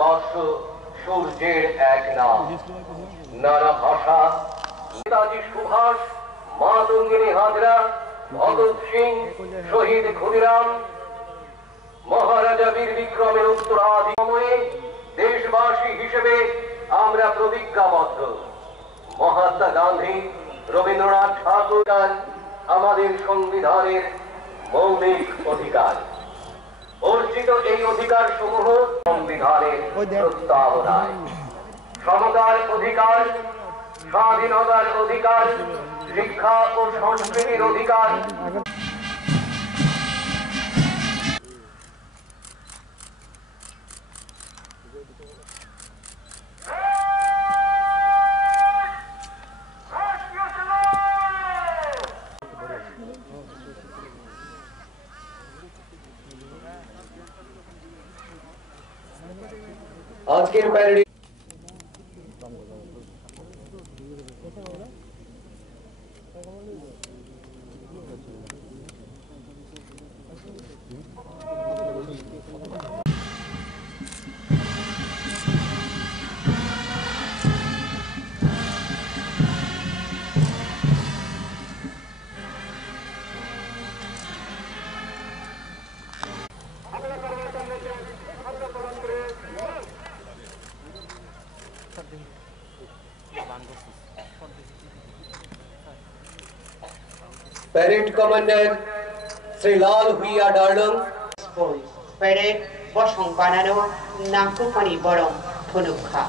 ভারতবর্ষ সূর্যের এক নাম, নানা ভাষা। নেতাজি সুভাষ, মাতঙ্গিনী হাজরা, ভগৎ সিং, শহীদ ক্ষুদিরাম, মহারাজা বীর বিক্রমের উত্তরাধিকারী সময়ে দেশবাসী হিসেবে আমরা প্রতিজ্ঞাবদ্ধ। মহাত্মা গান্ধী, রবীন্দ্রনাথ ঠাকুর আমাদের সংবিধানের মৌলিক অধিকার। অর্জিত এই অধিকার সমূহ সংবিধানের প্রস্তাবনায় সমতার অধিকার, স্বাধীনতার অধিকার, শিক্ষা ও সংস্কৃতির অধিকার। আজকের প্যারেডে প্যারেড কমান্ডার শ্রী লাল হুইয়া ডার্লং প্যারেড বসং বানানো নাকুপানি বরং ফনুক্ষা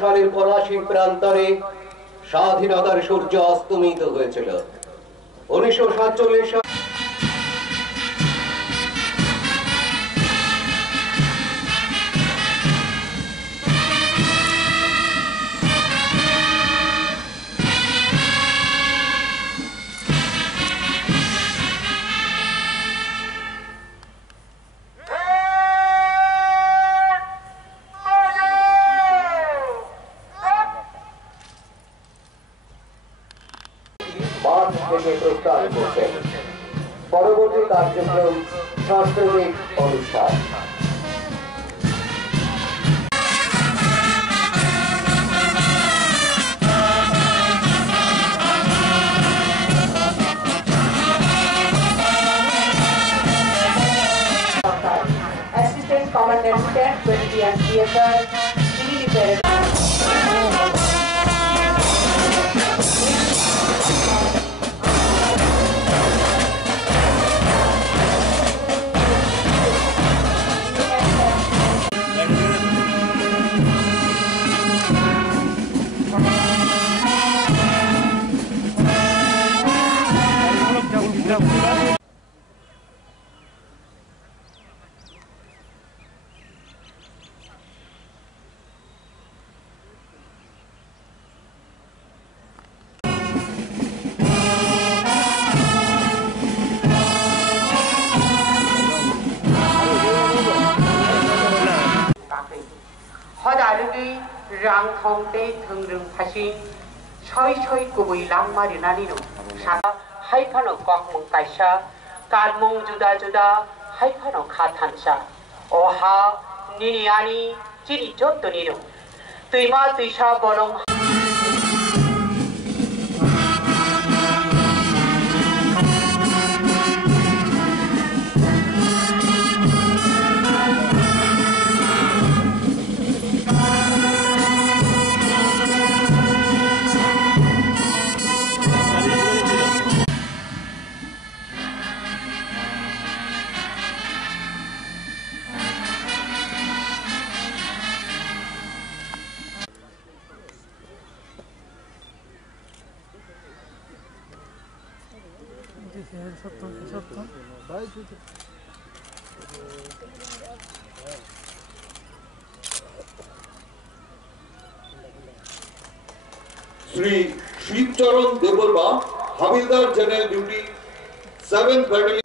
সালের পলাশীর প্রান্তরে স্বাধীনতার সূর্য অস্তমিত হয়েছিল। 1947 সালে প্রস্থান করতেন। পরবর্তী কার্যক্রম সাংস্কৃতিক অনুষ্ঠান। Assistant Commandant 1020 and Theatre, Chili Rang thong te thung rung phasin choi choi kubui lang mari nani no saka hai phano kok mung kaisa kar mung juda juda hai phano kha thansa oha nini ani chiri jotto ni no tuima tuisa bolong Shri Shivcharan Debbarma, havildar general duty 7th Battalion।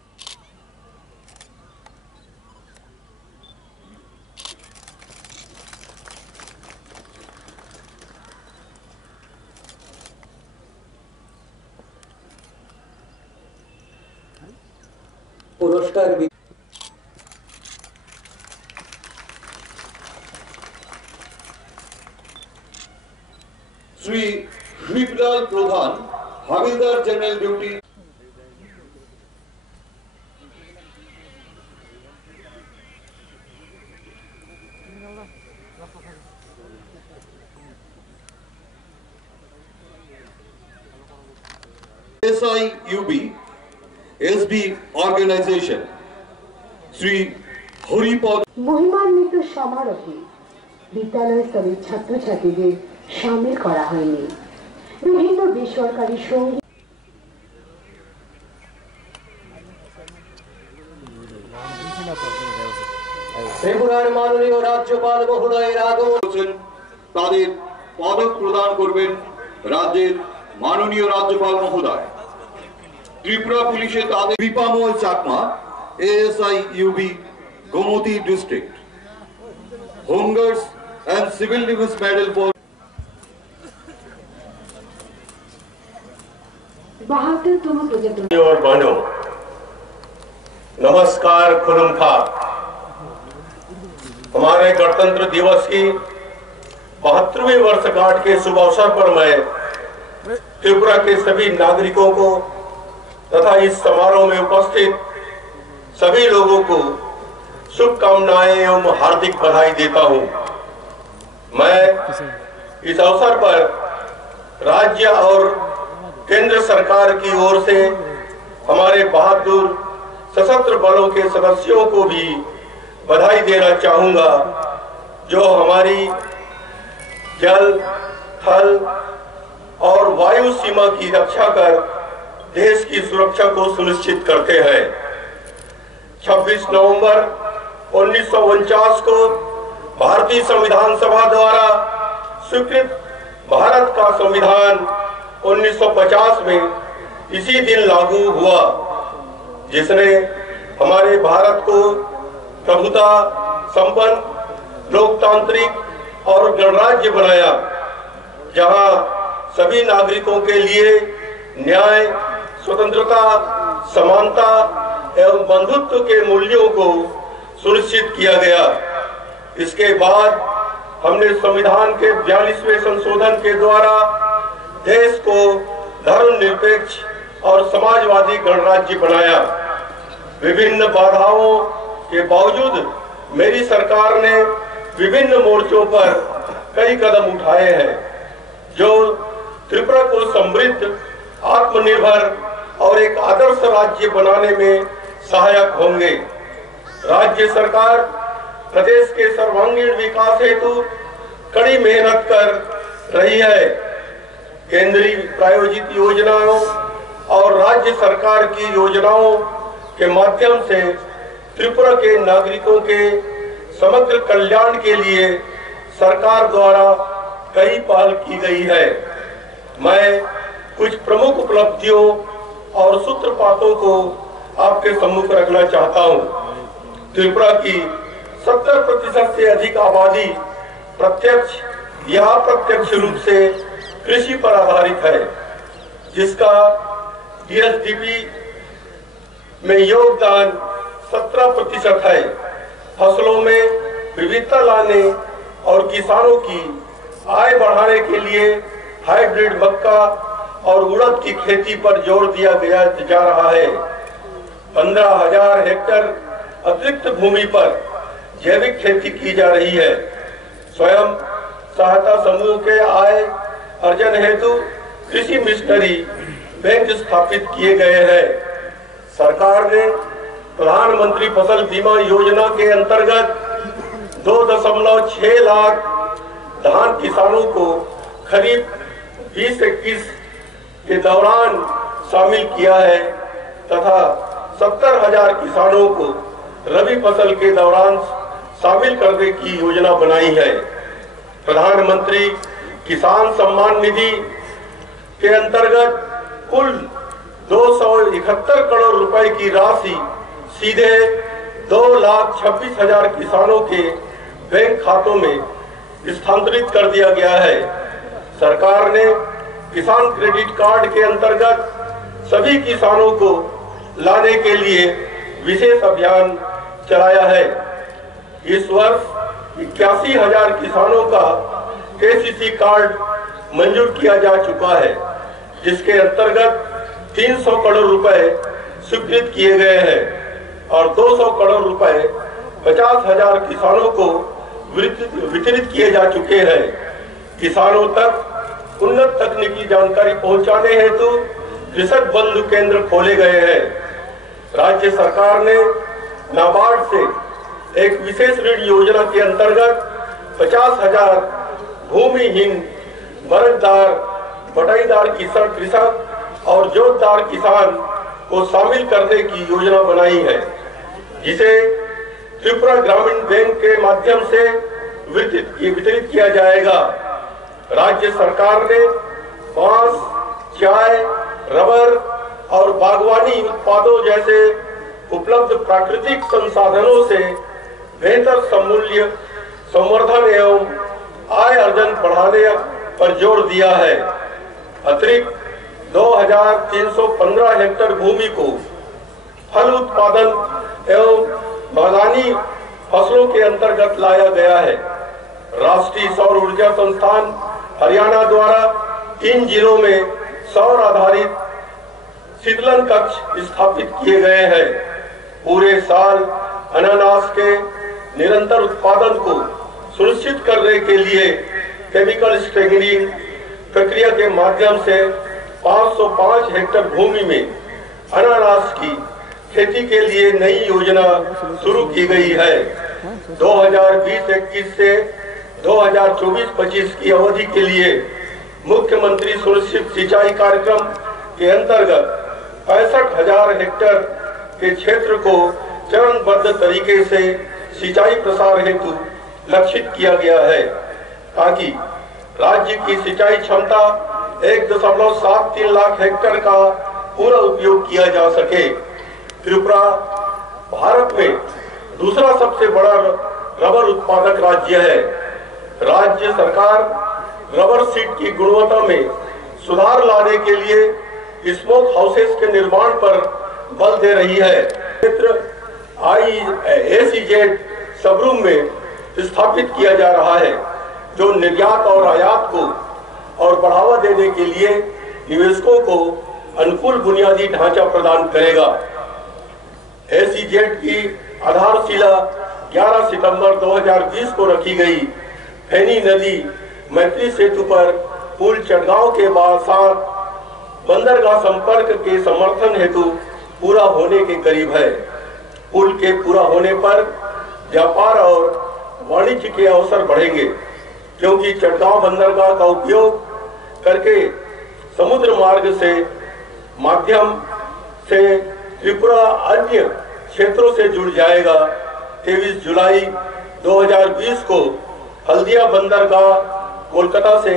पुरस्कार Shri Shivlal Pradhan, havildar general duty. SIUB SB organization Shri Haripada. মহিমান্বিত সমারোহে বিদ্যালয় স্তরের ছাত্রছাত্রীদের সামিল করা হয়নি। বিভিন্ন বেসরকারি সঙ্গীত ত্রিপুরার মাননীয় রাজ্যপাল মহোদয়ের আগমন তাদের পদক প্রদান করবেন রাজ্যের মাননীয় রাজ্যপাল মহোদয়। ত্রিপুরা পুলিশে তাদের Dipamoy Chakma, ASIUB Gomati district, home guards and civil defence medal for 72তম প্রজাতন্ত্র। और बहनों, नमस्कार, खुलम था। हमारे गणतंत्र दिवस की 72वीं वर्षगांठ के शुभ अवसर पर मैं त्रिपुरा के सभी नागरिकों को तथा इस समारोह में उपस्थित सभी लोगों को शुभकामनाएं एवं हार्दिक बधाई देता हूं। मैं इस अवसर पर राज्य और केंद्र सरकार की ओर से हमारे बहादुर सशस्त्र बलों के सदस्यों को भी बधाई देना चाहूंगा, जो हमारी जल, थल और वायु सीमा की रक्षा कर देश की सुरक्षा को सुनिश्चित करते हैं। 26 नवंबर 1949 को भारतीय संविधान सभा द्वारा स्वीकृत भारत का संविधान 1950 में इसी दिन लागू हुआ, जिसने हमारे भारत को प्रभुता संपन्न, लोकतांत्रिक और गणराज्य बनाया, जहां सभी नागरिकों के लिए न्याय, स्वतंत्रता, समानता एवं बंधुत्व के मूल्यों को सुनिश्चित किया गया। इसके बाद हमने संविधान के 42वें संशोधन के द्वारा देश को धर्मनिरपेक्ष और समाजवादी गणराज्य बनाया। विभिन्न बाधाओं के बावजूद मेरी सरकार ने विभिन्न मोर्चों पर कई कदम उठाए हैं, जो त्रिपुरा को समृद्ध, आत्मनिर्भर और एक आदर्श राज्य बनाने में सहायक होंगे। राज्य सरकार प्रदेश के सर्वांगीण विकास हेतु कड़ी मेहनत कर रही है। केंद्रीय प्रायोजित योजनाओं और राज्य सरकार की योजनाओं के माध्यम से त्रिपुरा के नागरिकों के समग्र कल्याण के लिए सरकार द्वारा कई पहल की गई है। मैं कुछ प्रमुख उपलब्धियों और सूत्रपातों को आपके सम्मुख रखना चाहता हूं। त्रिपुरा की 70% से अधिक आबादी प्रत्यक्ष या अप्रत्यक्ष रूप से कृषि पर आधारित है, जिसका जीएसडीपी में योगदान 17% है। फसलों में विविधता लाने और किसानों की आय बढ़ाने के लिए हाइब्रिड मक्का और उड़द की खेती पर जोर दिया जा रहा है। 15,000 हेक्टेयर अतिरिक्त भूमि पर जैविक खेती की जा रही है। स्वयं सहायता समूह के आय अर्जन हेतु कृषि मिशनरी बैंक स्थापित किए गए हैं। सरकार ने प्रधानमंत्री फसल बीमा योजना के अंतर्गत 2.6 लाख धान किसानों को खरीफ 2021 के दौरान शामिल किया है। तथा 70,000 किसानों को रबी फसल के दौरान शामिल करने की योजना बनाई है। प्रधानमंत्री किसान सम्मान निधि के अंतर्गत कुल 271 करोड़ रुपए की राशि सीधे 2,26,000 किसानों के बैंक खातों में स्थानांतरित कर दिया गया है। सरकार ने किसान क्रेडिट कार्ड के अंतर्गत सभी किसानों को लाने के लिए विशेष अभियान चलाया है। इस वर्ष 81,000 किसानों का केसीसी कार्ड मंजूर किया जा चुका है, जिसके अंतर्गत 300 करोड़ रुपए स्वीकृत किए गए हैं और 200 करोड़ रुपए 50,000 किसानों को वितरित किए जा चुके हैं। किसानों तक उन्नत तकनीकी जानकारी पहुंचाने हेतु कृषक बंधु केंद्र खोले गए हैं। राज्य सरकार ने नाबार्ड से एक विशेष ऋण योजना के अंतर्गत 50,000 भूमिहीन बरगदार बटाईदार कृषक और जोतदार किसान को शामिल करने की योजना बनाई है, जिसे त्रिपुरा ग्रामीण बैंक के माध्यम से वितरित किया जाएगा। राज्य सरकार ने बांस, चाय, रबर और बागवानी उत्पादों जैसे उपलब्ध प्राकृतिक संसाधनों से बेहतर समूल्य संवर्धन एवं आय अर्जन बढ़ाने पर जोर दिया है। अतिरिक्त 2,315 हेक्टेयर भूमि को फल उत्पादन एवं बागानी फसलों के अंतर्गत लाया गया है। राष्ट्रीय सौर ऊर्जा संस्थान हरियाणा द्वारा 3 जिलों में सौर आधारित शीतलन कक्ष स्थापित किए गए हैं। पूरे साल अनानास के निरंतर उत्पादन को सुनिश्चित करने के लिए केमिकल स्ट्रेगनिंग प्रक्रिया के माध्यम से 505 हेक्टेयर भूमि में अनानास की खेती के लिए नई योजना शुरू की गई है। 2020-21 से 2024-25 की अवधि के लिए मुख्यमंत्री सुनिश्चित सिंचाई कार्यक्रम के अंतर्गत 65,000 हेक्टेयर के क्षेत्र को चरणबद्ध तरीके से सिंचाई प्रसार हेतु लक्षित किया गया है, ताकि राज्य की सिंचाई क्षमता 1.73 लाख हेक्टेयर का पूरा उपयोग किया जा सके। त्रिपुरा भारत में दूसरा सबसे बड़ा रबर उत्पादक राज्य है। राज्य सरकार रबर सीड की गुणवत्ता में सुधार लाने के लिए स्मोक हाउसेस के निर्माण पर बल दे रही है। क्षेत्र SEZ सबरूम में स्थापित किया जा रहा है, जो निर्यात और आयात को और बढ़ावा देने के लिए निवेशकों को अनुकूल बुनियादी ढांचा प्रदान करेगा। SEZ की आधारशिला 11 सितंबर 2020 को रखी गई। फेनी नदी मैत्री सेतु पर पुल चढ़गांव के बाद साथ बंदरगाह संपर्क के समर्थन हेतु पूरा होने के करीब है। पुल के पूरा होने पर व्यापार और वाणिज्य के अवसर बढ़ेंगे, क्योंकि चढ़गांव बंदरगाह का उपयोग करके समुद्र मार्ग से माध्यम से त्रिपुरा अन्य क्षेत्रों से जुड़ जाएगा। 23 जुलाई 2020 को हल्दिया बंदरगाह कोलकाता से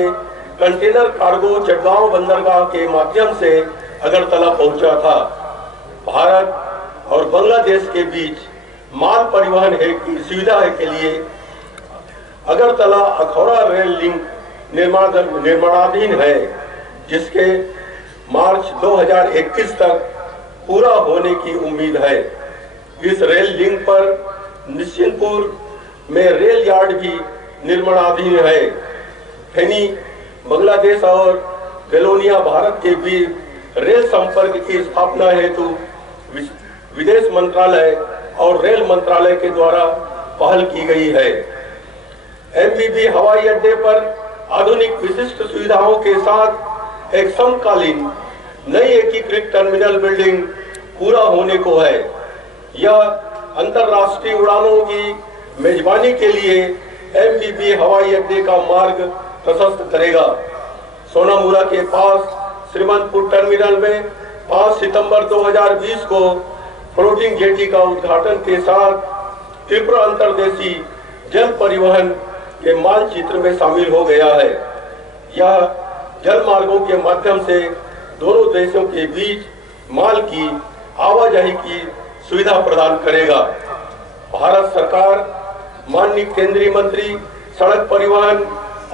कंटेनर कार्गो चढ़गांव बंदरगाह के माध्यम से अगरतला पहुंचा था। भारत और बांग्लादेश के बीच माल परिवहन की सुविधा के लिए अगरतला अखौरा रेल लिंक निर्माणाधीन है, जिसके मार्च 2021 तक पूरा होने की उम्मीद है। इस रेल लिंक पर निश्चिंतपुर में रेल यार्ड भी निर्माणाधीन है। फेनी बांग्लादेश और बेलोनिया भारत के बीच रेल संपर्क की स्थापना हेतु विदेश मंत्रालय और रेल मंत्रालय के द्वारा पहल की गई है। MBB हवाई अड्डे पर आधुनिक विशिष्ट सुविधाओं के साथ एक समकालीन नई एकीकृत टर्मिनल बिल्डिंग पूरा होने को है। यह अंतर्राष्ट्रीय उड़ानों की मेजबानी के लिए MBB हवाई अड्डे का मार्ग प्रशस्त करेगा। सोनामुरा के पास श्रीमंतपुर टर्मिनल में 5 सितंबर 2020 को फ्लोटिंग जेटी का उद्घाटन के साथ त्रिपुरा अंतर्देशीय जल परिवहन के मानचित्र में शामिल हो गया है। यह जल मार्गों के माध्यम से दोनों देशों के बीच माल की आवाजाही की सुविधा प्रदान करेगा। भारत सरकार माननीय केंद्रीय मंत्री सड़क परिवहन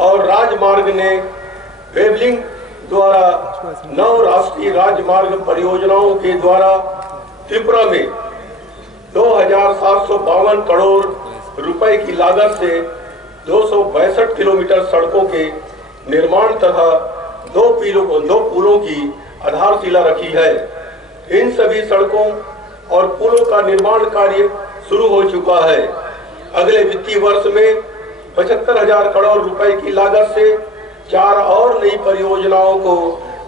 और राजमार्ग ने वेबलिंग द्वारा 9 राष्ट्रीय राजमार्ग परियोजनाओं के द्वारा त्रिपुरा में 2752 करोड़ रुपए की लागत से 262 किलोमीटर सड़कों के निर्माण तथा 2 पुलों की आधारशिला रखी है। इन सभी सड़कों और पुलों का निर्माण कार्य शुरू हो चुका है। अगले वित्तीय वर्ष में 75,000 करोड़ रुपए की लागत से 4 और नई परियोजनाओं को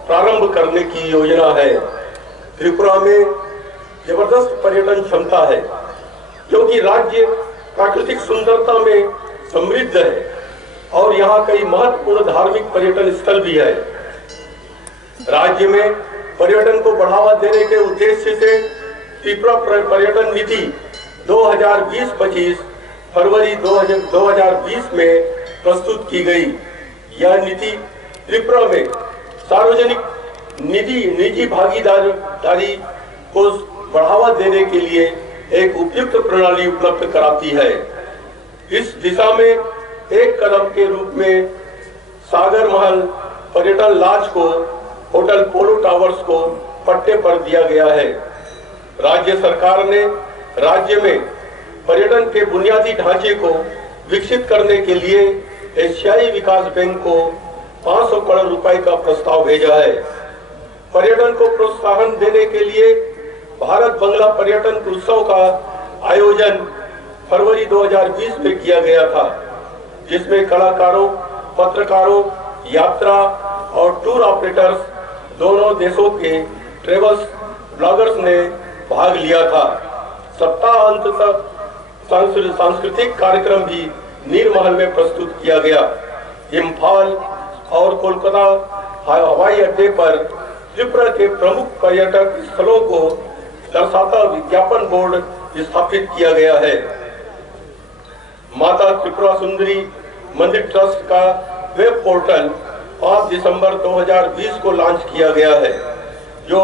प्रारंभ करने की योजना है। त्रिपुरा में जबरदस्त पर्यटन क्षमता है, क्योंकि राज्य प्राकृतिक सुंदरता में समृद्ध है और यहाँ कई महत्वपूर्ण धार्मिक पर्यटन स्थल भी है। राज्य में पर्यटन को बढ़ावा देने के उद्देश्य से त्रिपुरा पर्यटन नीति 2020-25 फरवरी 2020 में प्रस्तुत की गई। यह नीति त्रिपुरा में सार्वजनिक निजी भागीदारी को बढ़ावा देने के लिए एक उपयुक्त प्रणाली उपलब्ध कराती है। इस दिशा में एक कदम के रूप में सागर महल पर्यटन लॉज को होटल पोलो टावर्स को पट्टे पर दिया गया है। राज्य सरकार ने राज्य में पर्यटन के बुनियादी ढांचे को विकसित करने के लिए एशियाई विकास बैंक को 500 करोड़ रुपए का प्रस्ताव भेजा है। पर्यटन को प्रोत्साहन देने के लिए भारत बंगला पर्यटन उत्सव का आयोजन फरवरी 2020 में किया गया था, जिसमें कलाकारों, पत्रकारों, यात्रा और टूर ऑपरेटर्स दोनों देशों के ट्रेवल्स ब्लॉगर्स ने भाग लिया था। सप्ताह अंत तक सांस्कृतिक कार्यक्रम भी नीरमहल में प्रस्तुत किया गया। इम्फाल और कोलकाता हवाई अड्डे पर त्रिपुरा के प्रमुख पर्यटक स्थलों को दर्शाता विज्ञापन बोर्ड स्थापित किया गया है। माता त्रिपुरा सुंदरी मंदिर ट्रस्ट का वेब पोर्टल 5 दिसंबर 2020 को लॉन्च किया गया है, जो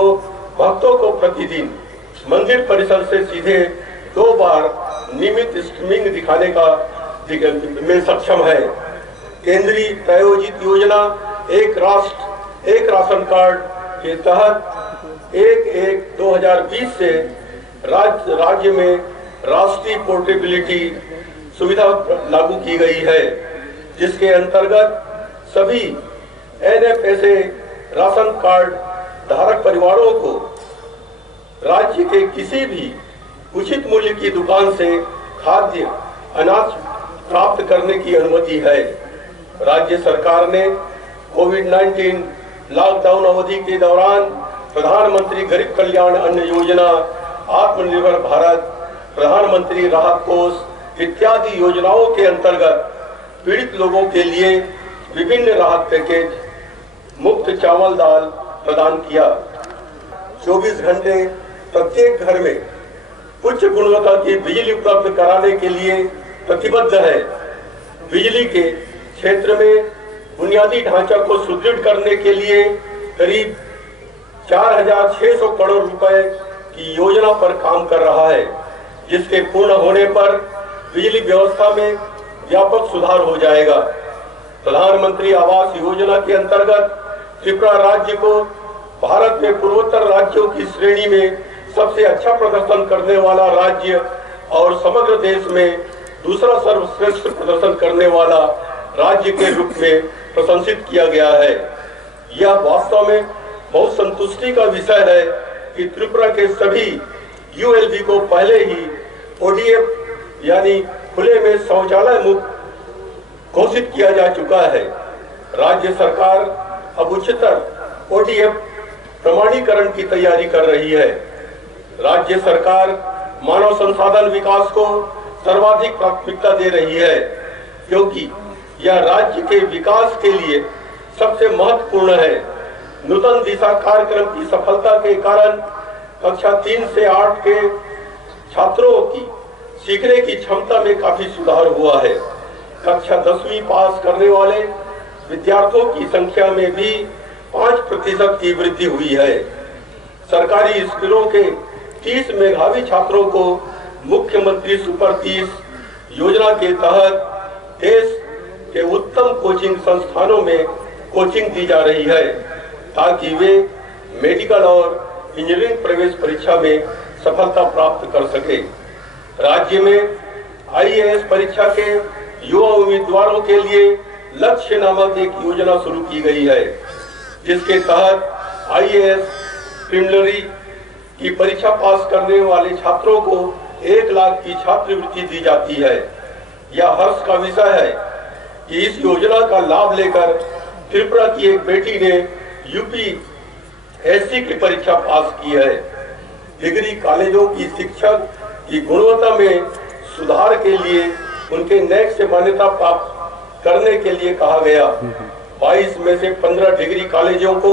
भक्तों को प्रतिदिन मंदिर परिसर से सीधे 2 बार नियमित स्ट्रीमिंग दिखाने का में सक्षम है। केंद्रीय प्रायोजित योजना एक राष्ट्र एक राशन कार्ड के तहत 1/1/2020 से राज्य में राष्ट्रीय पोर्टेबिलिटी सुविधा लागू की गई है, जिसके अंतर्गत सभी NFSA राशन कार्ड धारक परिवारों को राज्य के किसी भी उचित मूल्य की दुकान से खाद्य अनाज प्राप्त करने की अनुमति है। राज्य सरकार ने कोविड-19 लॉकडाउन अवधि के दौरान प्रधानमंत्री गरीब कल्याण अन्न योजना, आत्मनिर्भर भारत, प्रधानमंत्री राहत कोष इत्यादि योजनाओं के अंतर्गत पीड़ित लोगों के लिए विभिन्न राहत पैकेज, मुफ्त चावल दाल प्रदान किया। 24 घंटे प्रत्येक घर में उच्च गुणवत्ता की बिजली उपलब्ध कराने के लिए प्रतिबद्ध है। बिजली के क्षेत्र में बुनियादी ढांचा को सुदृढ़ करने के लिए करीब 4,600 करोड़ रुपए की योजना पर काम कर रहा है, जिसके पूर्ण होने पर बिजली व्यवस्था में व्यापक सुधार हो जाएगा। प्रधानमंत्री आवास योजना के अंतर्गत त्रिपुरा राज्य को भारत में पूर्वोत्तर राज्यों की श्रेणी में सबसे अच्छा प्रदर्शन करने वाला राज्य और समग्र देश में दूसरा सर्वश्रेष्ठ प्रदर्शन करने वाला राज्य के रूप में प्रशंसित किया गया है। यह वास्तव में बहुत संतुष्टि का विषय है कि त्रिपुरा के सभी ULB को पहले ही ODF यानी खुले में शौचालय मुक्त घोषित किया जा चुका है। राज्य सरकार अब उच्चतर ODF प्रमाणीकरण की तैयारी कर रही है। राज्य सरकार मानव संसाधन विकास को सर्वाधिक प्राथमिकता दे रही है, क्योंकि यह राज्य के विकास के लिए सबसे महत्वपूर्ण है। नूतन दिशा कार्यक्रम की सफलता के कारण कक्षा 3 से 8 के छात्रों की सीखने की क्षमता में काफी सुधार हुआ है। कक्षा 10वीं पास करने वाले विद्यार्थियों की संख्या में भी 5% की वृद्धि हुई है। सरकारी स्कूलों के 30 मेधावी छात्रों को मुख्यमंत्री सुपर 30 योजना के तहत देश के उत्तम कोचिंग संस्थानों में कोचिंग दी जा रही है ताकि वे मेडिकल और इंजीनियरिंग प्रवेश परीक्षा में सफलता प्राप्त कर सके। राज्य में IAS परीक्षा के युवा उम्मीदवारों के लिए लक्ष्य नामक एक योजना शुरू की गई है, जिसके तहत IAS प्रीलिमिनरी की परीक्षा पास करने वाले छात्रों को 1 लाख की छात्रवृत्ति दी जाती है। यह हर्ष का विषय है कि इस योजना का लाभ लेकर त्रिपुरा की एक बेटी ने UPSC की परीक्षा पास की है। डिग्री कॉलेजों की शिक्षक की गुणवत्ता में सुधार के लिए उनके NAAC से मान्यता प्राप्त करने के लिए कहा गया। 22 में से 15 डिग्री कॉलेजों को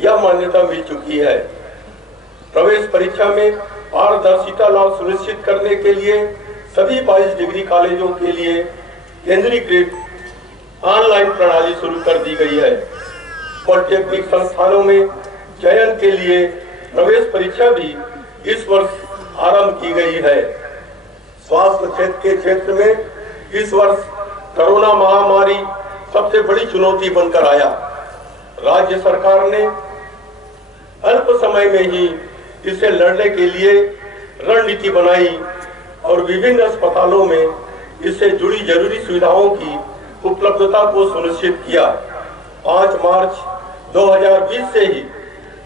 यह मान्यता मिल चुकी है। प्रवेश परीक्षा में पारदर्शिता लाभ सुनिश्चित करने के लिए सभी 22 डिग्री कॉलेजों के लिए केंद्रीकृत ऑनलाइन प्रणाली शुरू कर दी गई है। पॉलिटेक्निक संस्थानों में चयन के लिए प्रवेश परीक्षा भी इस वर्ष आरंभ की गई है। स्वास्थ्य क्षेत्र के क्षेत्र में इस वर्ष कोरोना महामारी सबसे बड़ी चुनौती बनकर आया। राज्य सरकार ने अल्प समय में ही इससे लड़ने के लिए रणनीति बनाई और विभिन्न अस्पतालों में इससे जुड़ी जरूरी सुविधाओं की उपलब्धता को सुनिश्चित किया। 5 मार्च 2020 से ही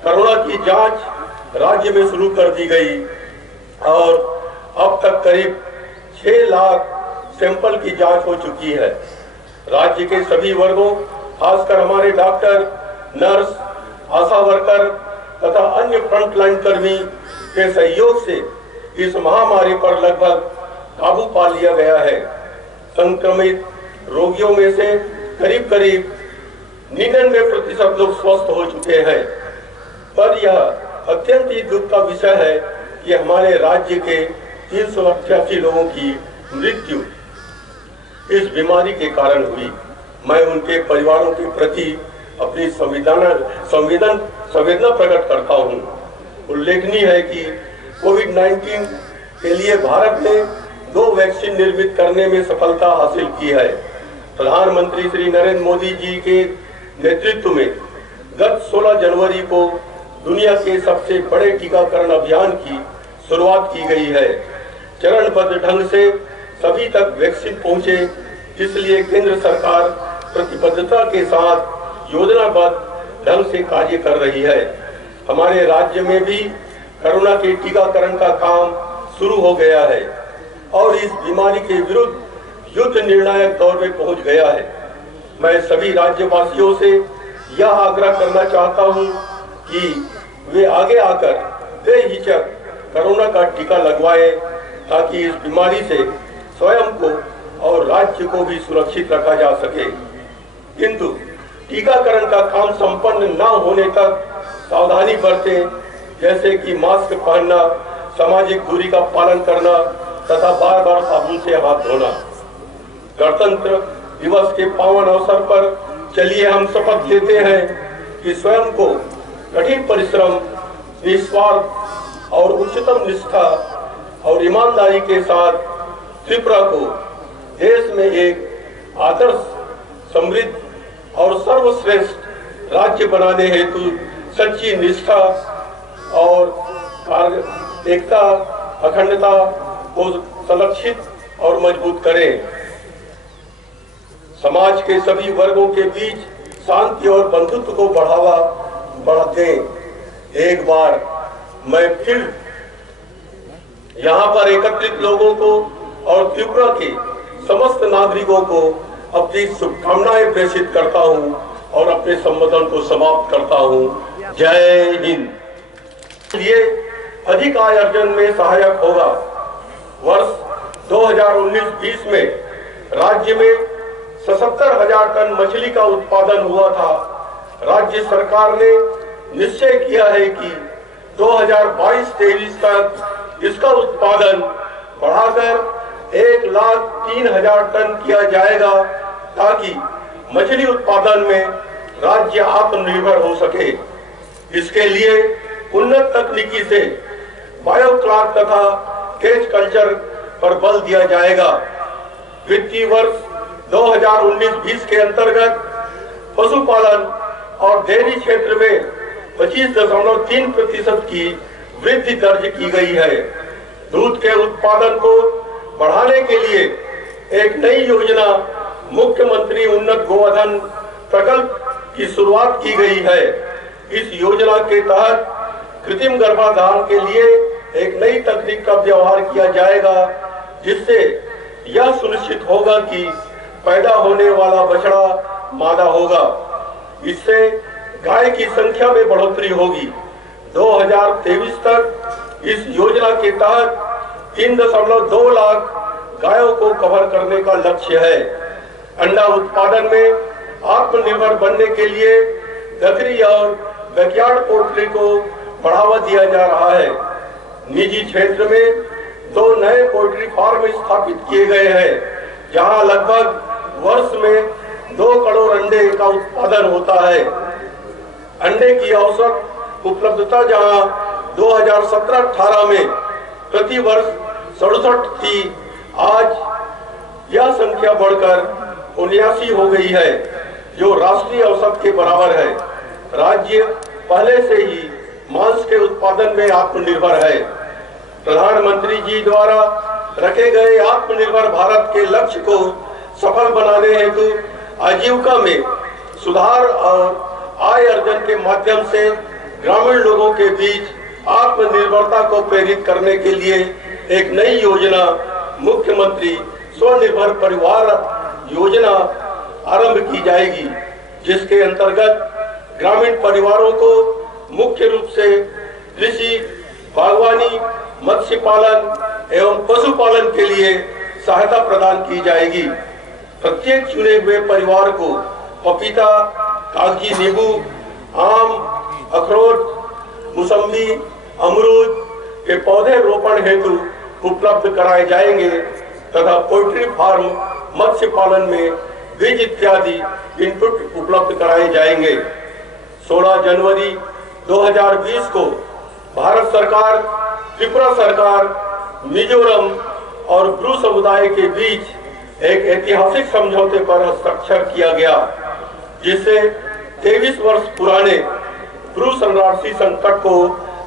कोरोना की जांच राज्य में शुरू कर दी गई और अब तक करीब 6 लाख सैंपल की जांच हो चुकी है। राज्य के सभी वर्गों, खासकर हमारे डॉक्टर, नर्स, आशा वर्कर तथा अन्य फ्रंटलाइन कर्मी के सहयोग से इस महामारी पर लगभग काबू पा लिया गया है। संक्रमित रोगियों में से करीब 99% लोग स्वस्थ हो चुके हैं। पर यह अत्यंत ही दुख का विषय है कि हमारे राज्य के 388 लोगों की मृत्यु इस बीमारी के कारण हुई। मैं उनके परिवारों के प्रति अपनी संवेदना प्रकट करता हूँ। उल्लेखनीय है कि कोविड-19 के लिए भारत ने 2 वैक्सीन निर्मित करने में सफलता हासिल की है। प्रधानमंत्री श्री नरेंद्र मोदी जी के नेतृत्व में गत 16 जनवरी को दुनिया के सबसे बड़े टीकाकरण अभियान की शुरुआत की गई है। चरणबद्ध ढंग से सभी तक वैक्सीन पहुंचे, इसलिए केंद्र सरकार प्रतिबद्धता के साथ योजनाबद्ध ढंग से कार्य कर रही है। हमारे राज्य में भी कोरोना के टीकाकरण का काम शुरू हो गया है और इस बीमारी के विरुद्ध युद्ध निर्णायक दौर में पहुंच गया है। मैं सभी राज्यवासियों से यह आग्रह करना चाहता हूं कि वे आगे आकर बेहिचक कोरोना का टीका लगवाएं ताकि इस बीमारी से स्वयं को और राज्य को भी सुरक्षित रखा जा सके। किंतु टीकाकरण का काम संपन्न न होने तक सावधानी बरतें, जैसे कि मास्क पहनना, सामाजिक दूरी का पालन करना तथा बार बार साबुन से हाथ धोना। गणतंत्र दिवस के पावन अवसर पर चलिए हम शपथ लेते हैं कि स्वयं को कठिन परिश्रम, निस्वार्थ और उच्चतम निष्ठा और ईमानदारी के साथ त्रिपुरा को देश में एक आदर्श, समृद्ध और सर्वश्रेष्ठ राज्य बनाने हेतु सच्ची निष्ठा और एकता, अखंडता को संरक्षित और मजबूत करें। समाज के सभी वर्गों के बीच शांति और बंधुत्व को बढ़ावा दें। एक बार मैं फिर यहाँ पर एकत्रित लोगों को और त्रिपुरा के समस्त नागरिकों को अपनी शुभकामनाएं प्रेषित करता हूँ और अपने संबोधन को समाप्त करता हूँ। जय हिंद। ये अधिक आय अर्जन में सहायक होगा। वर्ष 2019-20 में राज्य में 77,000 टन मछली का उत्पादन हुआ था राज्य सरकार ने निश्चय किया है कि 2022-23 तक इसका उत्पादन बढ़ाकर 1,03,000 टन किया जाएगा, ताकि मछली उत्पादन में राज्य आत्मनिर्भर हो सके। इसके लिए उन्नत तकनीकी से बायोक्लाक तथा केज कल्चर पर बल दिया जाएगा। वित्तीय वर्ष 2019-20 के अंतर्गत पशुपालन और डेयरी क्षेत्र में 25.3% की वृद्धि दर्ज की गई है। दूध के उत्पादन को बढ़ाने के लिए एक नई योजना मुख्यमंत्री उन्नत गोवर्धन प्रकल्प की शुरुआत की गई है। इस योजना के तहत कृत्रिम गर्भाधान के लिए एक नई तकनीक का व्यवहार किया जाएगा, जिससे यह सुनिश्चित होगा कि पैदा होने वाला बछड़ा मादा होगा। इससे गाय की संख्या में बढ़ोतरी होगी। 2023 तक इस योजना के तहत 3.2 लाख गायों को कवर करने का लक्ष्य है। अंडा उत्पादन में आत्मनिर्भर बनने के लिए बकरी और बैकयार्ड पोल्ट्री को बढ़ावा दिया जा रहा है। निजी क्षेत्र में 2 नए पोल्ट्री फार्म स्थापित किए गए हैं, जहां लगभग वर्ष में 2 करोड़ अंडे का उत्पादन होता है। अंडे की औसत उपलब्धता जहां 2017-18 में प्रति वर्ष 67 थी, आज यह संख्या बढ़कर 79 हो गई है, जो राष्ट्रीय औसत के बराबर है। राज्य पहले से ही मांस के उत्पादन में आत्मनिर्भर है। प्रधानमंत्री जी द्वारा रखे गए आत्मनिर्भर भारत के लक्ष्य को सफल बनाने हेतु आजीविका में सुधार और आय अर्जन के माध्यम से ग्रामीण लोगों के बीच आत्मनिर्भरता को प्रेरित करने के लिए एक नई योजना मुख्यमंत्री स्वनिर्भर परिवार योजना आरंभ की जाएगी, जिसके अंतर्गत ग्रामीण परिवारों को मुख्य रूप से कृषि, बागवानी, मत्स्य पालन एवं पशुपालन के लिए सहायता प्रदान की जाएगी। प्रत्येक चुने हुए परिवार को पपीता, कागजी नींबू, आम, अखरोट, मौसम्बी, अमरूद के पौधे रोपण हेतु उपलब्ध कराए जाएंगे तथा पोल्ट्री फार्म, मत्स्य पालन में बीज इत्यादि इनपुट उपलब्ध कराए जाएंगे। 16 जनवरी 2020 को भारत सरकार, त्रिपुरा सरकार, मिजोरम और ब्रू समुदाय के बीच एक ऐतिहासिक समझौते पर हस्ताक्षर किया गया, जिससे 23 वर्ष पुराने ब्रू शरणार्थी संकट को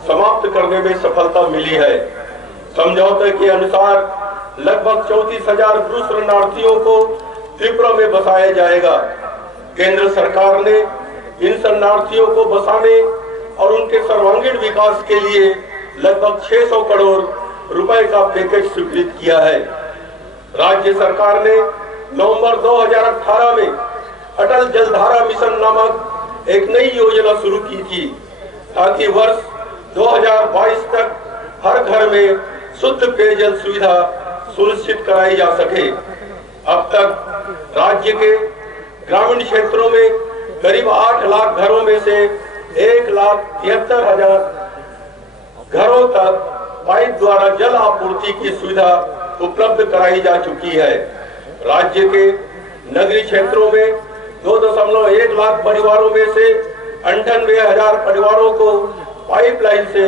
समाप्त करने में सफलता मिली है। समझौते के अनुसार लगभग 34,000 ब्रू शरणार्थियों को त्रिपुरा में बसाया जाएगा। केंद्र सरकार ने इन शरणार्थियों को बसाने और उनके सर्वांगीण विकास के लिए लगभग 600 करोड़ रुपए का पैकेज स्वीकृत किया है। राज्य सरकार ने नवंबर 2018 में अटल जलधारा मिशन नामक एक नई योजना शुरू की थी, ताकि वर्ष 2022 तक हर घर में शुद्ध पेयजल सुविधा सुनिश्चित कराई जा सके। अब तक राज्य के ग्रामीण क्षेत्रों में करीब 8 लाख घरों में से 1,73,000 घरों तक पाइप द्वारा जल आपूर्ति की सुविधा उपलब्ध कराई जा चुकी है। राज्य के नगरीय क्षेत्रों में 2.1 लाख परिवारों में से 98,000 परिवारों को पाइपलाइन से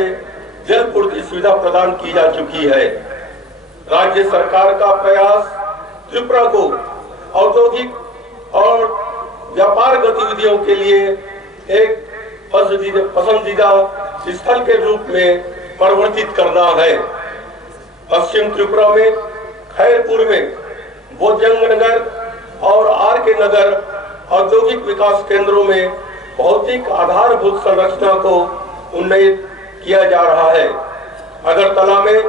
जल पूर्ति सुविधा प्रदान की जा चुकी है। राज्य सरकार का प्रयास त्रिपुरा को औद्योगिक और व्यापार गतिविधियों के लिए एक पसंदीदा स्थल के रूप में परिवर्तित करना है। पश्चिम त्रिपुरा में खैरपुर में बोधजंग नगर और आर के नगर औद्योगिक विकास केंद्रों में भौतिक आधारभूत संरचना को उन्नत किया जा रहा है। अगरतला में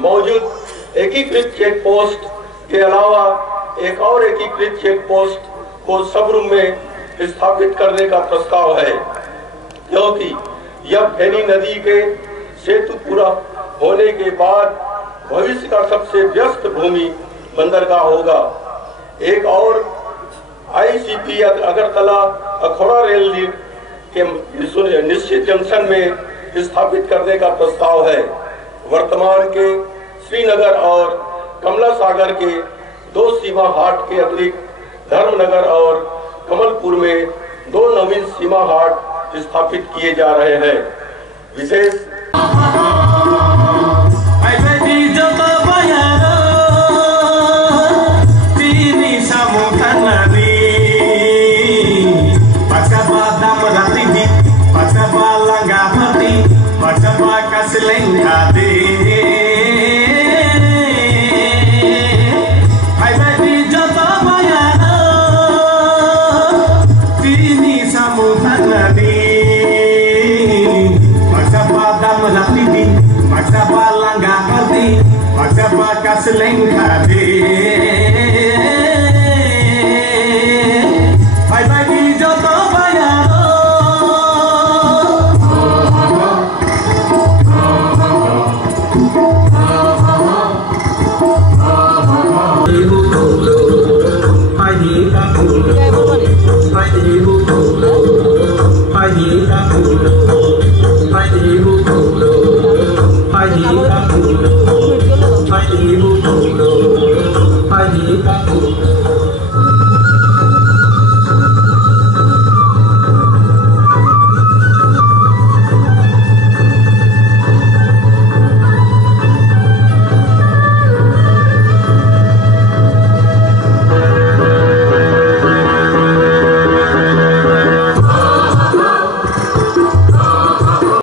मौजूद एकीकृत चेक पोस्ट के अलावा एक और एकीकृत चेक पोस्ट को सबरूम में स्थापित करने का प्रस्ताव है, क्योंकि यह फेनी नदी के सेतु पूरा होने के बाद भविष्य का सबसे व्यस्त भूमि बंदरगाह होगा। एक और ICP अगरतला अखौरा रेल के निश्चित जंक्शन में स्थापित करने का प्रस्ताव है। वर्तमान के श्रीनगर और कमला सागर के 2 सीमा हाट के अतिरिक्त धर्मनगर और कमलपुर में 2 नवीन सीमा हाट स्थापित किए जा रहे हैं। विशेष